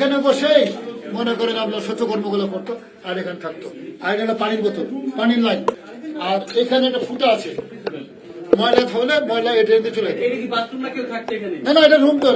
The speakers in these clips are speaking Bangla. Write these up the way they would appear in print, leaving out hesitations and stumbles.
এখানে বসেই মনে করেন আপনার সত্যকর্মগুলো করতো, আর এখানে থাকতো। আর এটা পানির বোতল, পানির লাইন, আর এখানে একটা ফুটা আছে, ময়লা থাকলে ময়লা এটা চলে যায়। না না, এটা রুম তো,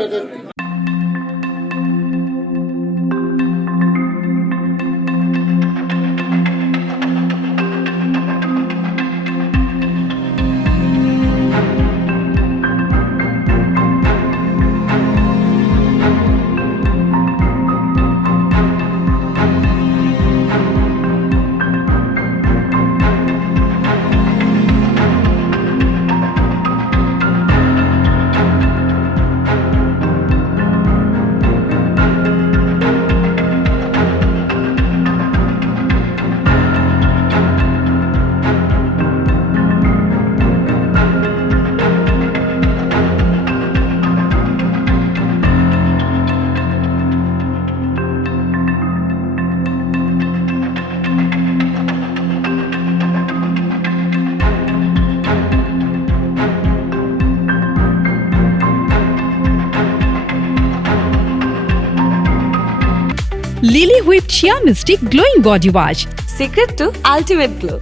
Lily Whipped Shea Mystic Glowing Body Wash. Secret to ultimate glow.